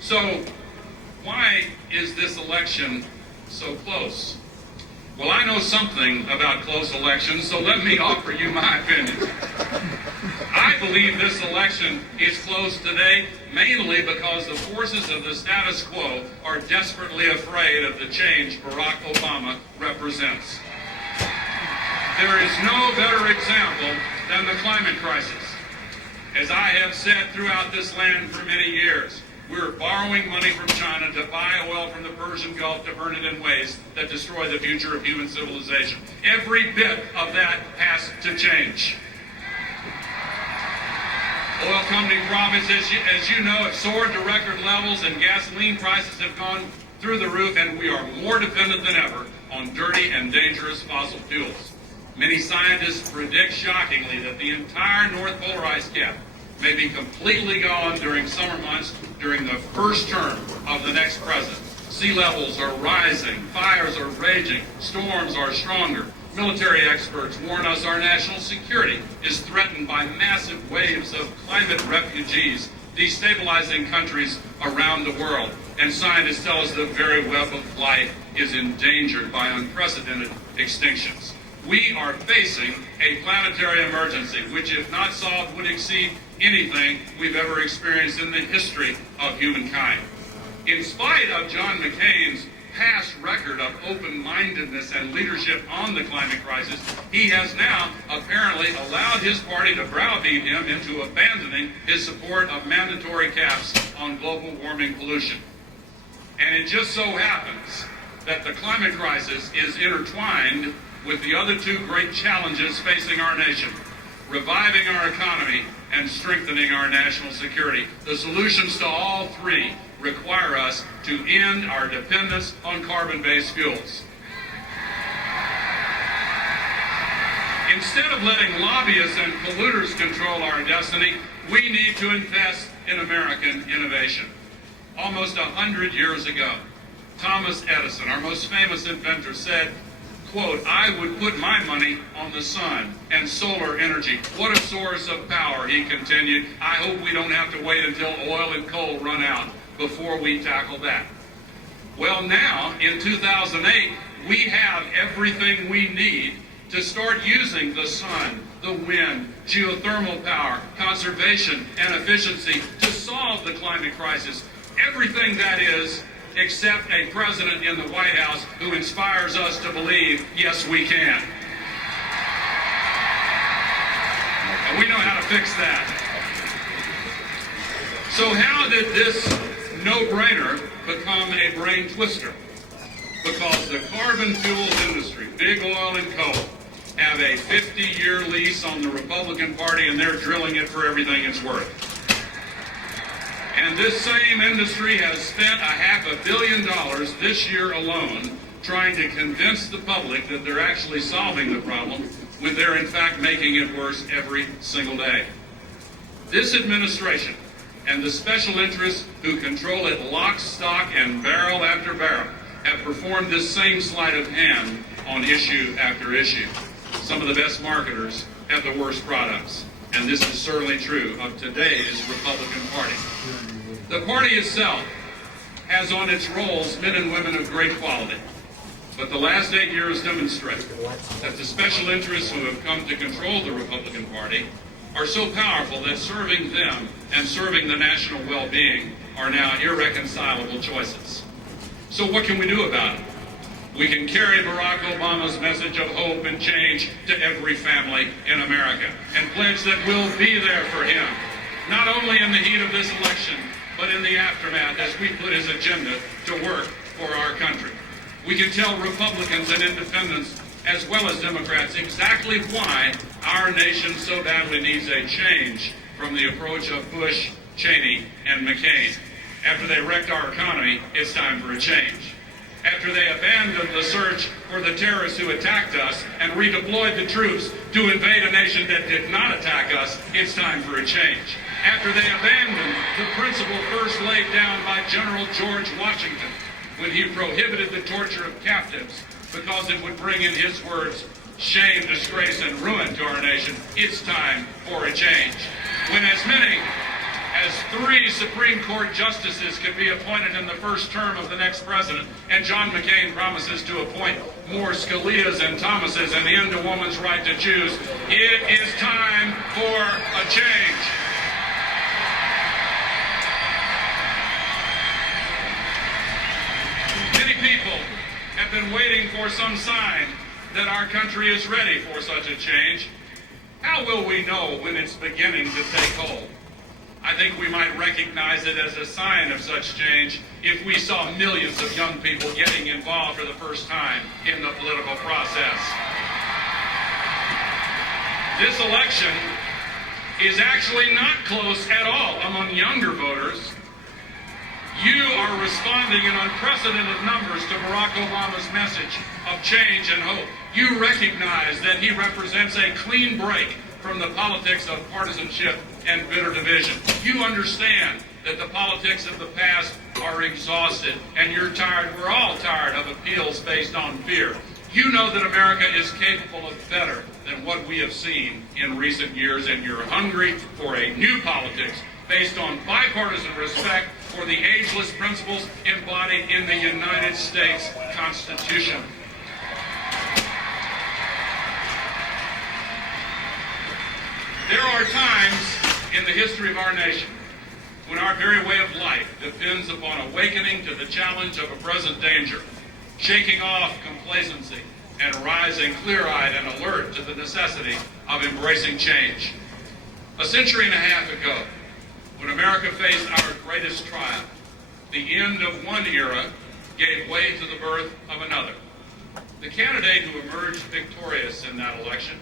So why is this election so close? Well, I know something about close elections, so let me offer you my opinion. I believe this election is close today mainly because the forces of the status quo are desperately afraid of the change Barack Obama represents. There is no better example than the climate crisis. As I have said throughout this land for many years, we're borrowing money from China to buy oil from the Persian Gulf to burn it in ways that destroy the future of human civilization. Every bit of that has to change. Oil company profits, as you know, have soared to record levels, and gasoline prices have gone through the roof, and we are more dependent than ever on dirty and dangerous fossil fuels. Many scientists predict shockingly that the entire North Polar ice cap may be completely gone during summer months during the first term of the next president. Sea levels are rising, fires are raging, storms are stronger. Military experts warn us our national security is threatened by massive waves of climate refugees destabilizing countries around the world. And scientists tell us the very web of life is endangered by unprecedented extinctions. We are facing a planetary emergency, which, if not solved, would exceed anything we've ever experienced in the history of humankind. In spite of John McCain's past record of open-mindedness and leadership on the climate crisis, he has now apparently allowed his party to browbeat him into abandoning his support of mandatory caps on global warming pollution. And it just so happens that the climate crisis is intertwined with the other two great challenges facing our nation: reviving our economy and strengthening our national security. The solutions to all three require us to end our dependence on carbon-based fuels. Instead of letting lobbyists and polluters control our destiny, we need to invest in American innovation. Almost 100 years ago, Thomas Edison, our most famous inventor, said, quote, "I would put my money on the sun and solar energy. What a source of power," he continued. "I hope we don't have to wait until oil and coal run out before we tackle that." Well, now, in 2008, we have everything we need to start using the sun, the wind, geothermal power, conservation, and efficiency to solve the climate crisis. Everything, that is, except a president in the White House who inspires us to believe, yes, we can. And we know how to fix that. So how did this no-brainer become a brain twister? Because the carbon fuels industry, big oil and coal, have a 50-year lease on the Republican Party, and they're drilling it for everything it's worth. And this same industry has spent $500 million this year alone trying to convince the public that they're actually solving the problem when they're in fact making it worse every single day. This administration and the special interests who control it lock, stock, and barrel after barrel have performed this same sleight of hand on issue after issue. Some of the best marketers have the worst products. And this is certainly true of today's Republican Party. The party itself has on its rolls men and women of great quality. But the last 8 years demonstrate that the special interests who have come to control the Republican Party are so powerful that serving them and serving the national well-being are now irreconcilable choices. So what can we do about it? We can carry Barack Obama's message of hope and change to every family in America and pledge that we'll be there for him, not only in the heat of this election, but in the aftermath as we put his agenda to work for our country. We can tell Republicans and independents, as well as Democrats, exactly why our nation so badly needs a change from the approach of Bush, Cheney, and McCain. After they wrecked our economy, it's time for a change. After they abandoned the search for the terrorists who attacked us and redeployed the troops to invade a nation that did not attack us, it's time for a change. After they abandoned the principle first laid down by General George Washington when he prohibited the torture of captives because it would bring, in his words, shame, disgrace, and ruin to our nation, it's time for a change. When as many as 3 Supreme Court justices could be appointed in the first term of the next president, and John McCain promises to appoint more Scalias and Thomases and end a woman's right to choose, it is time for a change. Many people have been waiting for some sign that our country is ready for such a change. How will we know when it's beginning to take hold? I think we might recognize it as a sign of such change if we saw millions of young people getting involved for the first time in the political process. This election is actually not close at all among younger voters. You are responding in unprecedented numbers to Barack Obama's message of change and hope. You recognize that he represents a clean break from the politics of partisanship and bitter division. You understand that the politics of the past are exhausted, and you're tired, we're all tired of appeals based on fear. You know that America is capable of better than what we have seen in recent years, and you're hungry for a new politics based on bipartisan respect for the ageless principles embodied in the United States Constitution. There are times in the history of our nation when our very way of life depends upon awakening to the challenge of a present danger, shaking off complacency, and rising clear-eyed and alert to the necessity of embracing change. A century and a half ago, when America faced our greatest trial, the end of one era gave way to the birth of another. The candidate who emerged victorious in that election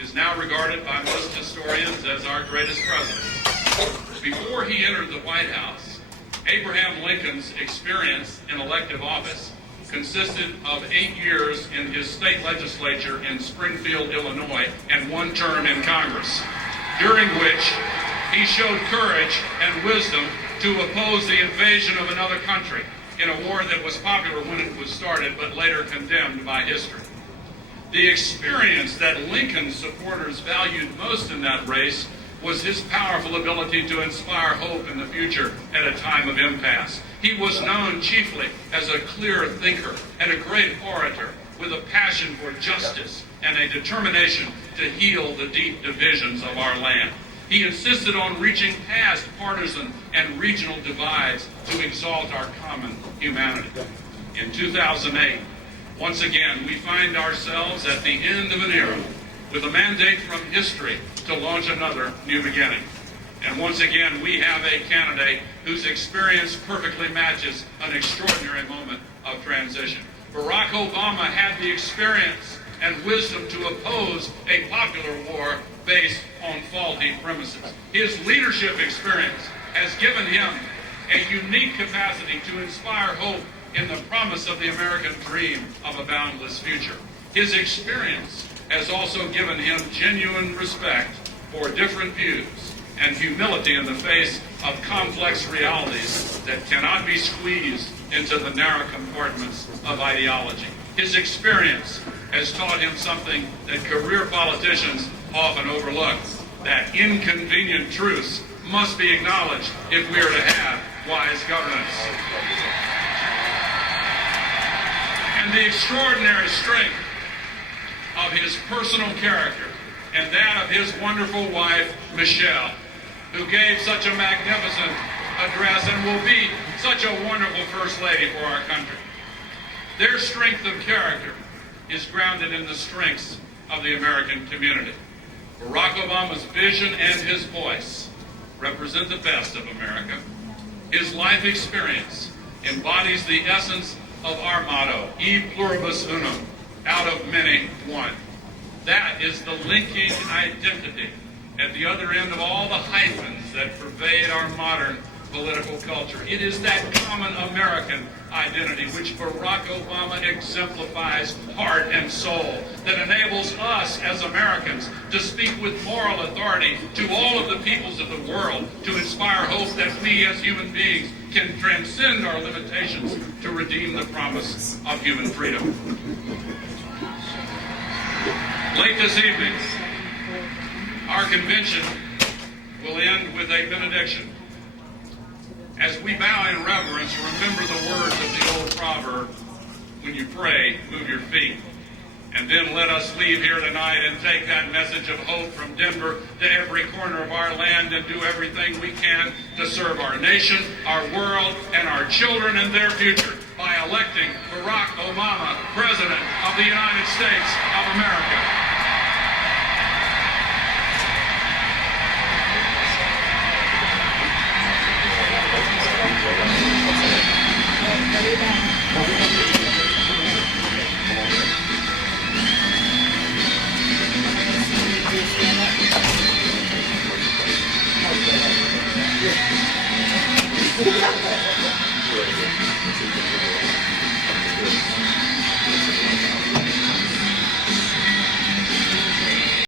is now regarded by most historians as our greatest president. Before he entered the White House, Abraham Lincoln's experience in elective office consisted of 8 years in his state legislature in Springfield, Illinois, and 1 term in Congress, during which he showed courage and wisdom to oppose the invasion of another country in a war that was popular when it was started, but later condemned by history. The experience that Lincoln's supporters valued most in that race was his powerful ability to inspire hope in the future at a time of impasse. He was known chiefly as a clear thinker and a great orator with a passion for justice and a determination to heal the deep divisions of our land. He insisted on reaching past partisan and regional divides to exalt our common humanity. In 2008, once again, we find ourselves at the end of an era with a mandate from history to launch another new beginning. And once again, we have a candidate whose experience perfectly matches an extraordinary moment of transition. Barack Obama had the experience and wisdom to oppose a popular war based on faulty premises. His leadership experience has given him a unique capacity to inspire hope in the promise of the American dream of a boundless future. His experience has also given him genuine respect for different views and humility in the face of complex realities that cannot be squeezed into the narrow compartments of ideology. His experience has taught him something that career politicians often overlook, that inconvenient truths must be acknowledged if we are to have wise governance. And the extraordinary strength of his personal character and that of his wonderful wife, Michelle, who gave such a magnificent address and will be such a wonderful First Lady for our country. Their strength of character is grounded in the strengths of the American community. Barack Obama's vision and his voice represent the best of America. His life experience embodies the essence of our motto, E pluribus unum, out of many, one. That is the linking identity at the other end of all the hyphens that pervade our modern political culture. It is that common American identity which Barack Obama exemplifies heart and soul, that enables us as Americans to speak with moral authority to all of the peoples of the world, to inspire hope that we as human beings can transcend our limitations to redeem the promise of human freedom. Late this evening, our convention will end with a benediction As we bow in reverence, remember the words of the old proverb, when you pray, move your feet. And then let us leave here tonight and take that message of hope from Denver to every corner of our land and do everything we can to serve our nation, our world, and our children and their future by electing Barack Obama President of the United States of America.